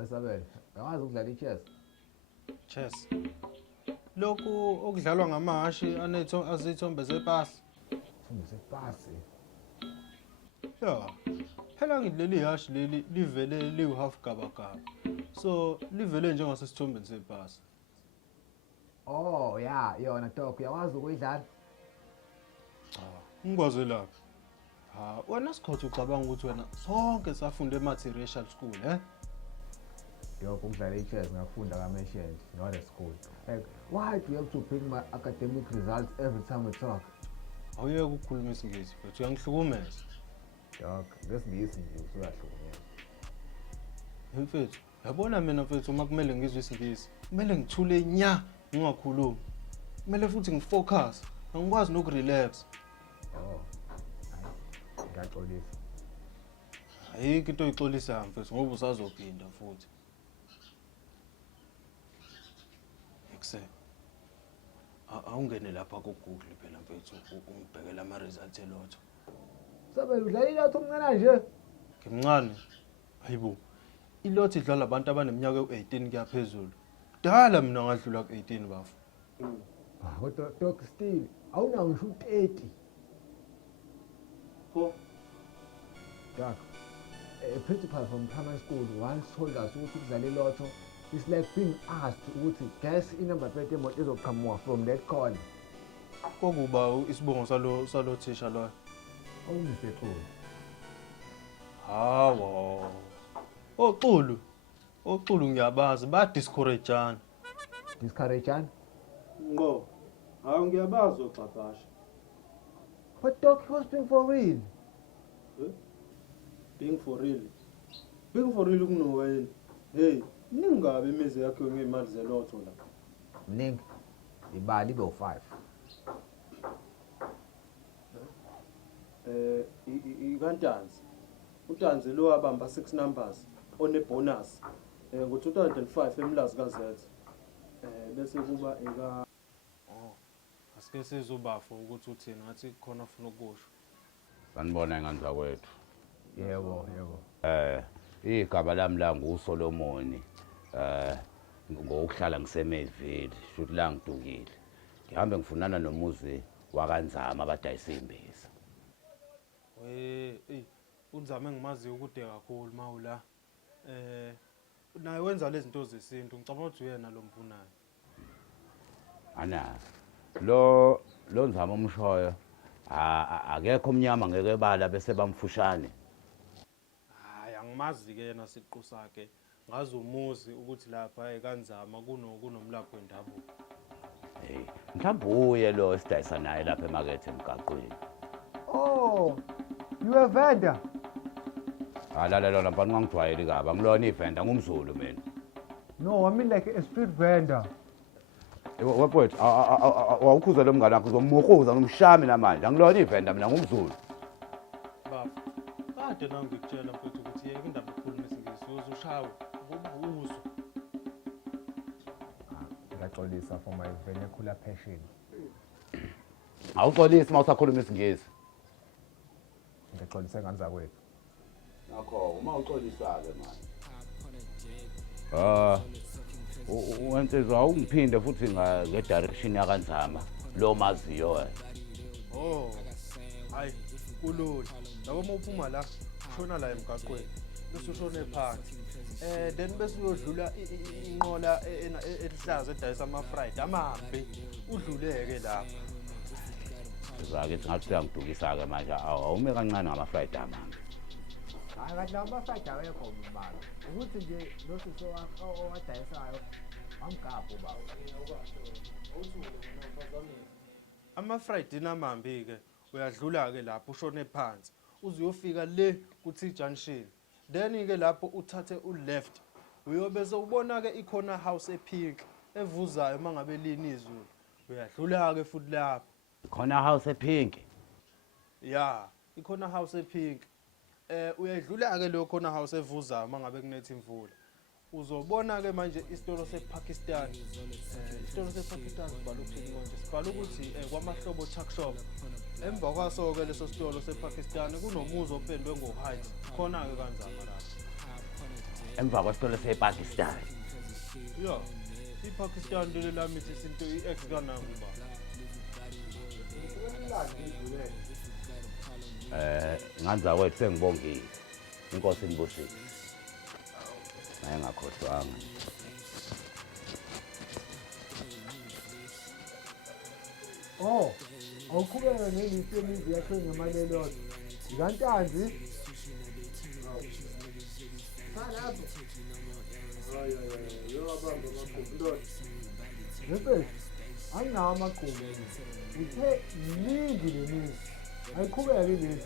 Wesabele, yawazi ukudlala i-chess? Chess. Lokhu okudlalwa ngamahashi azithombe zepasi. Isithombe sepasi. Ya. Phela ngileli hashi leli livele liwu-half gabagaba. So livele njengasesithombeni sepasi. Oh, ya, yona dog, yawazi ukuyidlala? Ngikwazi lapha. Wena Sikhothi ucabanga ukuthi wena sonke safunda emathiracial school, Yoko ukudlala i-chess ngafunda ka-mentioned, not at school. Like, why do you have to bring my academic results every time we talk? Awuyeke ukukhuluma isingisi, mfethu uyangihlukumeza. Dog, ngesingisi nje usuyahlukumeza. Mfethu, yabona mina mfethu uma kumele ngizwe isingisi, kumele ngithule nya ngingakhulumi. Kumele futhi ngifocus, angikwazi nokurelax. Oh, ngiyaxolisa. Ayikho into oyixolisayo mfethu ngoba usazophinda futhi. Ekuse. Awungene lapha ku Google phela mfethu ungibhekela ama results elotho. Sabele udlala ilotho omncane nje? Ngimncane. Hayibo. Ilotho idlala abantu abaneminyaka ewu18 kuya phezulu. Dala mina ngadlula ku18 bafu. Kodwa dog still awunawo ngisho u30. Pho Dog, a principal from primary school once told us ukuthi ukudlala ilotho is like being asked ukuthi guess inumber plate yemoto ezoqhamuka from that corner. kokuba isibongo salo thisha lo. Awumse Xulu. Hawo. Oxulu ngiyabazi ba discourageana. Discourageana? Ngo. Hawu ngiyabazi oxapasha. But dog, he was being for real. Being for real. Being for real kunowena. Hey, ningabe imizi yakhe ngeimali zelotho la. Mningi. Ibali be u5. Ikantanzi. uTanzi lo wabamba 6 numbers one bonus ngo2005 eMlazi kaZ. Bese kuba eka asike sizobafo ukuthi uthini ngathi khona ufuna ukusho. Sanibona ingane zakwethu. Yebo. Igaba lami la nguSolomoni. Ngokuhlala ngiseMeville, shoot la ngidukile. Ngihambe ngifunana nomuzi wakanzama abadayisa imbiza. Unzame ngimazi ukude kakhulu mawula. Naye wenza lezi zinto zesintu, ngicabanga ukuthi uyena lo mfunayo. Ana. Lo nzama umshoyo. Akekho omnyama ngeke bala bese bamfushane. Hayi angimazi ke yena siqu sakhe. Ngazi umuzi ukuthi lapha ekanzama kunomlapho wendabuko. Mhlawumbe uye lo esidayisa naye lapha emakethe emgaqweni. Oh, you a vendor? Lalela lapha ngangijwayeli kaba ngilona ivenda ngumzulu mina. No, I mean like a street vendor. Waphothi awukhuza lo mngane wakho uzommukuza ngomshami namanje angilona ivenda mina ngumzulu. Baba, kade nangikutshela mfethu ukuthi yeke indaba ekhuluma isingisi uzushawa ngobuzo. Ngiyaxolisa for my vernacular passion. Awuxolisi mawusakhuluma isingisi. Ngiyaxolisa ngane zakwethu. Nakho uma uxolisa ke manje. Wensizwa awungiphinde futhi ngedirection yakanzama lo maziyo wena. Hayi kulula. Labo mawuphuma la ushona la emgaqweni. Bese ushone phansi. Then bese uyodlula inqola elihlaza edayisa ama fried amambi. Udluleke lapha. Zakithi ngathi uyangidukisa ke manje awume kancane ngama fried amambi. Hayi kahle ama-fight awekho mbala. Ukuthi nje losiso owadayisayo amgabho bawo. Ama-fried namambi ke uyadlula ke lapho ushone phansi. Uze uyofika le kuthi junction. Then ke lapho uthathe uleft. Uyobese ubona ke ikhona house epink evuzayo mangabe lini izulu. Uyadlula ke futhi lapho. Khona house epink. Ya, ikhona house epink. Uyadlula ke lo khona house evuzayo mangabe kunethi imvula. Uzobona ke manje isitolo sePakistan. Isitolo sePakistan sibhala ukuthi manje sibhala ukuthi kwamahlobo tuck shop. Emva kwaso ke leso sitolo sePakistan kunomuzi opendwe ngo-height. Khona ke kanzama lapho. emva kwesitolo sePakistan. Ya, iPakistan leli lamithi isinto i-ex kananguba. Nganza kwethu sengibongile. Inkosi inibusile. Naye ngakhohlwanga. Oh, awuqhubeka nelithi yemizi yakho ngemalelodwa. Ikantanzi? Salapho. Yobamba amagqubu. Yephi? Anginawo amagqubu. Uthe ningi lemizi. Ayiqhubeke lezi.